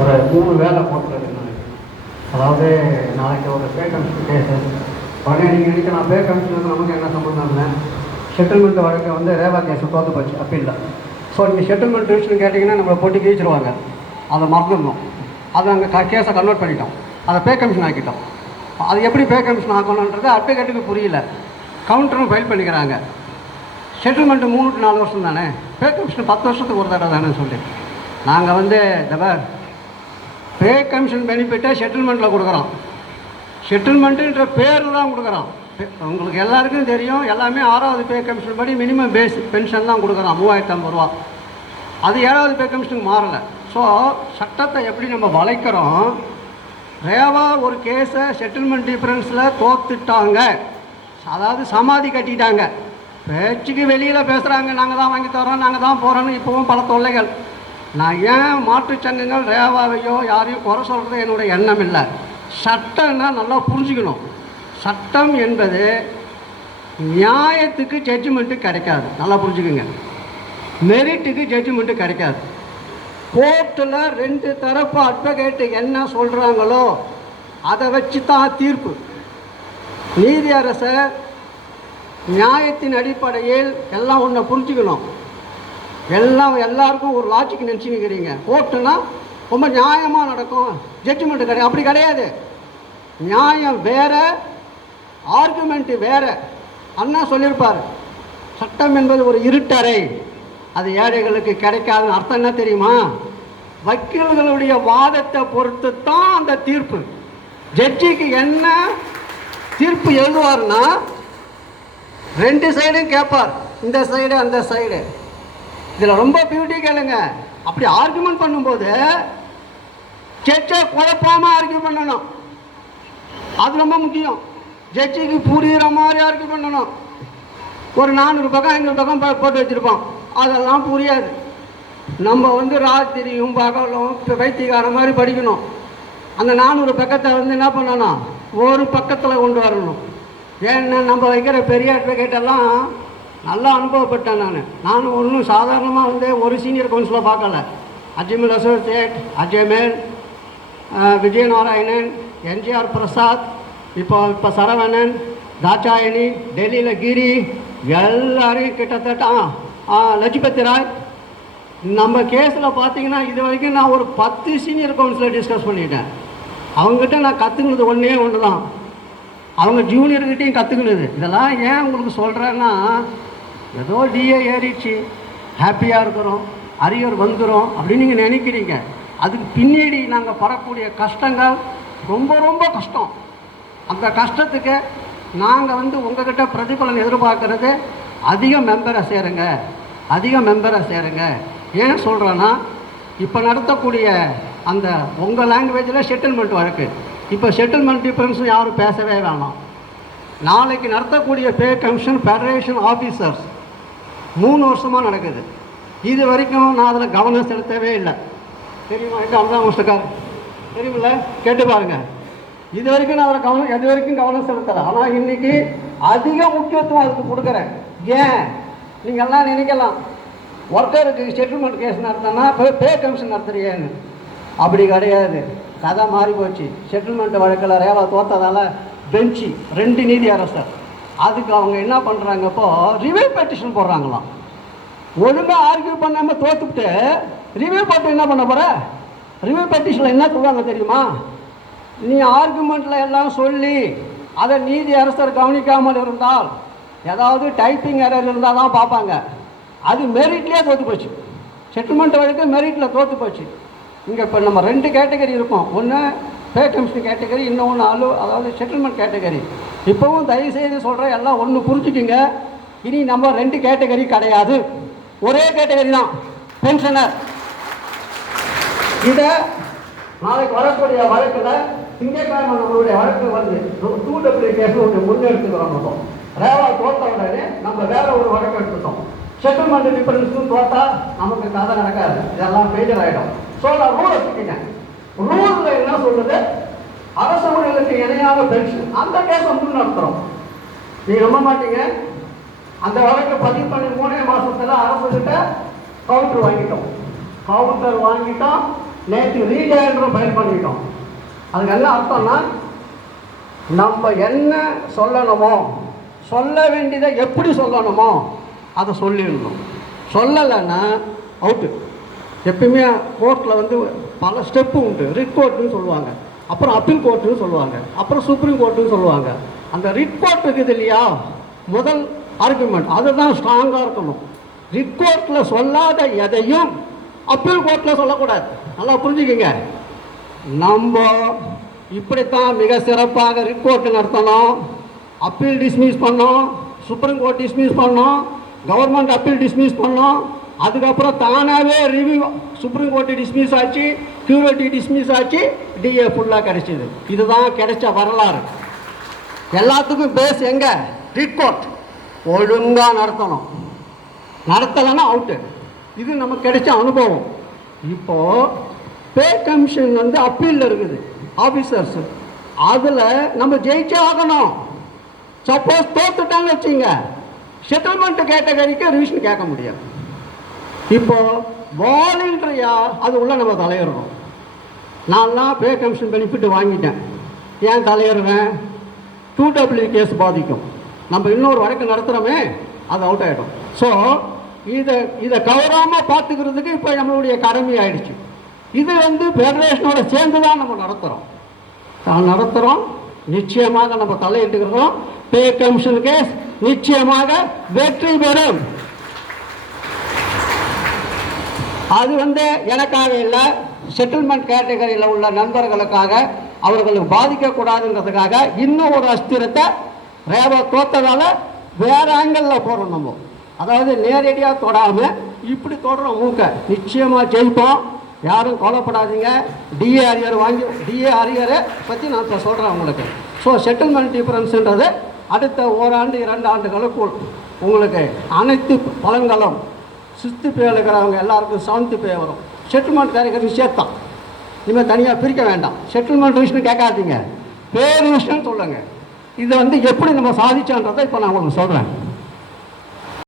ஒரு 3 வேலை போட்டுருக்கு நாளைக்கு. அதாவது நாளைக்கு ஒரு பே கமிஷன் கேஸு. உடனே நீங்கள் நினைக்கலாம் பே கமிஷனுக்கு நமக்கு என்ன சம்மந்தம் இல்லை, செட்டில்மெண்ட் வழக்கு வந்து ரேவா கேஸு தோற்று போச்சு அப்பீல்ல. ஸோ நீங்கள் செட்டில்மெண்ட் ரிவிஷன் கேட்டிங்கன்னா நம்மளை போட்டு கீழ்ச்சிருவாங்க, அதை மறந்துடணும். அதை நாங்கள் கேஸை கன்வெர்ட் பண்ணிட்டோம், அதை பே கமிஷன் ஆக்கிட்டோம். அது எப்படி பே கமிஷன் ஆக்கணுன்றது அட்வொகேட்டுக்கு புரியல. கவுண்டரும் ஃபைல் பண்ணிக்கிறாங்க. செட்டில்மெண்ட்டு 3 to 4 வருஷம் தானே, பே கமிஷன் 10 வருஷத்துக்கு ஒரு தடவை தானே சொல்லி நாங்கள் வந்து பே கமிஷன் பெனிஃபிட்டை செட்டில்மெண்ட்டில் கொடுக்குறோம். செட்டில்மெண்ட்டுன்ற பேரில் தான் கொடுக்குறோம். உங்களுக்கு எல்லாருக்கும் தெரியும், எல்லாமே 6வது பே கமிஷன் படி மினிமம் பேஸ் பென்ஷன் தான் கொடுக்குறோம், 3050 ரூபா. அது 7வது பே கமிஷனுக்கு மாறலை. ஸோ சட்டத்தை எப்படி நம்ம வளைக்கிறோம். ரேவா ஒரு கேஸை செட்டில்மெண்ட் டிஃபரன்ஸில் தோத்துட்டாங்க, அதாவது சமாதி கட்டிட்டாங்க. பேச்சுக்கு வெளியில் பேசுகிறாங்க, நாங்கள் தான் வாங்கி தரோம், நாங்கள் தான் போகிறோன்னு. இப்போவும் பல தொல்லைகள். நான் ஏன் மாற்றுச் சங்கங்கள் ரேவாவையோ யாரையும் குறை சொல்கிறது என்னுடைய எண்ணம் இல்லை. சட்டம்னா நல்லா புரிஞ்சுக்கணும். சட்டம் என்பது நியாயத்துக்கு ஜட்ஜ்மெண்ட்டு கிடைக்காது, நல்லா புரிஞ்சுக்குங்க. மெரிட்டுக்கு ஜட்ஜ்மெண்ட்டு கிடைக்காது. கோர்ட்டில் 2 தரப்பு அட்வொகேட்டு என்ன சொல்கிறாங்களோ அதை வச்சு தான் தீர்ப்பு. நீதி அரசர் நியாயத்தின் அடிப்படையில் எல்லாம் ஒன்றை புரிஞ்சுக்கணும். எல்லாருக்கும் ஒரு லாஜிக் நினச்சிக்கிறீங்க. கோர்ட்டுனா ரொம்ப நியாயமாக நடக்கும், ஜட்ஜ்மெண்ட்டு கிடையாது. அப்படி கிடையாது. நியாயம் வேறு, ஆர்குமெண்ட்டு வேறு. அண்ணா சொல்லியிருப்பார், சட்டம் என்பது ஒரு இருட்டறை, அது ஏழைகளுக்கு கிடைக்காதுன்னு. அர்த்தம் என்ன தெரியுமா? வக்கீல்களுடைய வாதத்தை பொறுத்து தான் அந்த தீர்ப்பு. ஜட்ஜிக்கு என்ன தீர்ப்பு எழுதுவார்னா 2 சைடும் கேட்பார், இந்த சைடு அந்த சைடு. இதில் ரொம்ப பியூட்டி கேளுங்க. அப்படி ஆர்குமெண்ட் பண்ணும்போது ஜட்ஜை குழப்பாமல் ஆர்கியூ பண்ணணும், அது ரொம்ப முக்கியம். ஜட்ஜிக்கு புரிகிற மாதிரி ஆர்கியூ பண்ணணும். ஒரு 400 பக்கம் 500 பக்கம் போட்டு வச்சுருப்போம், அதெல்லாம் புரியாது. நம்ம வந்து ராத்திரியும் பகலும் வைத்தியக்கார மாதிரி படிக்கணும். அந்த 400 பக்கத்தை வந்து என்ன பண்ணணும், ஒரு பக்கத்தில் கொண்டு வரணும். ஏன்னா நம்ம வைக்கிற பெரிய அட்வொகேட்டெல்லாம் நல்லா அனுபவப்பட்டேன். நானும் ஒன்றும் சாதாரணமாக வந்து ஒரு சீனியர் கவுன்சிலை பார்க்கல. அஜ்மல் அசோசியேட், அஜ்மேல், விஜயநாராயணன், என்ஜிஆர் பிரசாத், இப்போ சரவணன், தாட்சாயணி, டெல்லியில் கிரி, எல்லாரையும் கிட்டத்தட்ட லஜ்பதி ராய். நம்ம கேஸில் பார்த்தீங்கன்னா இது வரைக்கும் நான் ஒரு 10 சீனியர் கவுன்சிலை டிஸ்கஸ் பண்ணிட்டேன். அவங்ககிட்ட நான் கற்றுக்கினது ஒன்று தான், அவங்க ஜூனியர்கிட்டையும் கற்றுக்கினது. இதெல்லாம் ஏன் உங்களுக்கு சொல்கிறேன்னா, ஏதோ டிஏ ஏறிச்சு ஹாப்பியாக இருக்கிறோம், அரியர் வந்துடும் அப்படின்னு நீங்கள் நினைக்கிறீங்க. அதுக்கு பின்னாடி நாங்கள் படக்கூடிய கஷ்டங்கள் ரொம்ப ரொம்ப கஷ்டம். அந்த கஷ்டத்துக்கு நாங்கள் வந்து உங்கள்கிட்ட பிரதிபலன் எதிர்பார்க்கறது அதிக மெம்பரை சேருங்க, அதிக மெம்பரை சேருங்க. ஏன் சொல்கிறேன்னா, இப்போ நடத்தக்கூடிய அந்த உங்கள் லாங்குவேஜில் செட்டில்மெண்ட் வழக்கு, இப்போ செட்டில்மெண்ட் டிஃபரன்ஸும் யாரும் பேசவே வேணாம். நாளைக்கு நடத்தக்கூடிய பே கமிஷன் ஃபெடரேஷன் ஆஃபீஸர்ஸ் 3 வருஷமாக நடக்குது. இது வரைக்கும் நான் அதில் கவனம் செலுத்தவே இல்லை. தெரியுமா? இது அம்மா முஸ்டக்கார் தெரியுமில்ல, கேட்டு பாருங்கள். இது வரைக்கும் நான் அதில் எது வரைக்கும் கவனம் செலுத்தலை. ஆனால் இன்றைக்கி அதிக முக்கியத்துவம் அதுக்கு கொடுக்குறேன். ஏன் நீங்கள் எல்லாம் நினைக்கலாம், ஒர்க்கருக்கு செட்டில்மெண்ட் கேஸ் நடத்தினா பே கமிஷன் நடத்துறியேன்னு. அப்படி கிடையாது, கதை மாறி போச்சு. செட்டில்மெண்ட் வழக்கில் ரேவா தோற்றதால் பெஞ்சு 2 நீதி அரசர், அதுக்கு அவங்க என்ன பண்ணுறாங்க, இப்போது ரிவ்யூ பெட்டிஷன் போடுறாங்களாம். ஒழுங்காக ஆர்கியூ பண்ணாமல் தோற்றுக்கிட்டு ரிவ்யூ போட்டு என்ன பண்ண போகிற? ரிவ்யூ பெட்டிஷனில் என்ன சொல்லுவாங்க தெரியுமா? நீ ஆர்குமெண்ட்டில் எல்லாம் சொல்லி அதை நீதி அரசர் கவனிக்காமல் இருந்தால், ஏதாவது டைப்பிங் எரர் இருந்தால் தான் பார்ப்பாங்க. அது மெரிட்லேயே தோற்று போச்சு. செட்டில்மெண்ட் வழக்கு மெரிட்டில் தோற்று போச்சு. இங்கே இப்போ நம்ம 2 கேட்டகரி இருக்கும், ஒன்று பே கமிஷன் கேட்டகரி, இன்னொன்று அதாவது செட்டில்மெண்ட் கேட்டகரி. இப்போவும் தயவுசெய்து சொல்கிறேன், எல்லாம் ஒன்று புரிஞ்சுக்கிங்க. இனி நம்ம 2 கேட்டகரி கிடையாது, ஒரே கேட்டகரி தான், பென்ஷனர். இதை நாளைக்கு வரக்கூடிய வழக்கில் திங்கட்கிழமை நம்மளுடைய வழக்கு வந்து 2W கேஸ் ஒன்று முன்னெடுத்துக்கிறோம். நம்ம ரேவா தோற்ற உடனே நம்ம வேற ஒரு வழக்கு எடுத்துட்டோம். செட்டில்மெண்ட் டிஃபரன்ஸும் தோற்றா நமக்கு கதை நடக்காது, இதெல்லாம் ஃபெயிலியர் ஆகிடும். ஸோ நான் ரூலை வச்சுக்கிட்டேன். ரூலில் என்ன சொல்லுது, அரசு ஊழியர்களுக்கு இணையான பென்ஷன், அந்த கேஸை முன் நடத்துகிறோம். நீங்கள் நம்ப மாட்டீங்க, அந்த வழக்கு பதிவு பண்ணி 3 மாதத்தில் அரசுகிட்ட கவுண்டர் வாங்கிட்டோம். நேற்று ரீஜெண்டர் ஃபைல் பண்ணிட்டோம். அதுக்கு என்ன அர்த்தம்னா, நம்ம என்ன சொல்லணுமோ, சொல்ல வேண்டியதை எப்படி சொல்லணுமோ அதை சொல்லிடணும். சொல்லலைன்னா அவுட்டு. எப்பயுமே கோர்ட்டில் வந்து பல ஸ்டெப்பு உண்டு. ரிட் கோர்ட்டுன்னு சொல்லுவாங்க, அப்புறம் அப்பீல் கோர்ட்டுன்னு சொல்லுவாங்க, அப்புறம் சுப்ரீம் கோர்ட்டுன்னு சொல்லுவாங்க. அந்த ரிட் கோர்ட் இருக்குது இல்லையா, முதல் ஆர்குமெண்ட் அதுதான் ஸ்ட்ராங்காக இருக்கணும். ரிட் கோர்ட்டில் சொல்லாத எதையும் அப்பீல் கோர்ட்டில் சொல்லக்கூடாது. நல்லா புரிஞ்சுக்கங்க. நம்ம இப்படித்தான் மிக சிறப்பாக ரிட் கோர்ட்டு நடத்தணும். அப்பீல் டிஸ்மிஸ் பண்ணோம், சுப்ரீம் கோர்ட் டிஸ்மிஸ் பண்ணோம், கவர்மெண்ட் அப்பீல் டிஸ்மிஸ் பண்ணோம். அதுக்கப்புறம் தானாகவே ரிவ்யூ, சுப்ரீம் கோர்ட்டு டிஸ்மிஸ் ஆச்சு, கியூரிட்டி டிஸ்மிஸ் ஆச்சு, டிஏ ஃபுல்லாக கிடைச்சிது. இதுதான் கிடைச்ச வரலாறு. எல்லாத்துக்கும் பேஸ் எங்கே? Writ court. ஒழுங்காக நடத்தணும், நடத்தலைன்னா அவுட்டு. இது நமக்கு கிடைச்ச அனுபவம். இப்போது பே கமிஷன் வந்து அப்பீலில் இருக்குது ஆஃபீஸர்ஸ். அதில் நம்ம ஜெயிச்சே ஆகணும். சப்போஸ் தோத்துட்டான்னு வச்சுங்க, செட்டில்மெண்ட் கேட்டகரிக்கு ரிவிஷன் கேட்க முடியாது. இப்போது வாலண்டரியா அது உள்ள நம்ம தலையிடுறோம். நான்லாம் பே கமிஷன் பெனிஃபிட் வாங்கிட்டேன், ஏன் தலையிடுவேன்? 2W கேஸ் பாதிக்கும். நம்ம இன்னொரு வழக்கு நடத்துகிறோமே, அது அவுட் ஆகிடும். ஸோ இதை கவராமல் பார்த்துக்கிறதுக்கு இப்போ நம்மளுடைய கடமை ஆயிடுச்சு. இது வந்து ஃபெடரேஷனோட சேர்ந்து தான் நம்ம நடத்துகிறோம். நிச்சயமாக நம்ம தலையிட்டுக்கிறோம். பே கமிஷன் கேஸ் நிச்சயமாக வெற்றி பெறும். அது வந்து எனக்காக இல்லை, செட்டில்மெண்ட் கேட்டகரியில் உள்ள நண்பர்களுக்காக, அவர்களுக்கு பாதிக்கக்கூடாதுன்றதுக்காக இன்னும் ஒரு அஸ்திரத்தை ரேவா தோத்ததால் வேறு ஆங்கிளில் போகிறோம். நம்ம அதாவது நேரடியாக தொடாமல் இப்படி தொடுறோம். மூக்க நிச்சயமாக ஜெயிப்போம். யாரும் கொலைப்படாதீங்க. டிஏ அரியரை பற்றி நான் இப்போ சொல்கிறேன் உங்களுக்கு. ஸோ செட்டில்மெண்ட் டிஃபரன்ஸுன்றது அடுத்த ஓராண்டு 2 ஆண்டுகளுக்குள் உங்களுக்கு அனைத்து பலன்களும் 6th பேயில் இருக்கிறவங்க எல்லாருக்கும் 7th பே வரும். செட்டில்மெண்ட் காரியங்கள் சேர்த்தான். இனிமேல் தனியாக பிரிக்க வேண்டாம். செட்டில்மெண்ட் ரிவிஷன் கேட்காதீங்க, பே ரிவிஷன் சொல்லுங்கள். இதை வந்து எப்படி நம்ம சாதிச்சோன்றதை இப்போ நான் உங்களுக்கு சொல்கிறேன்.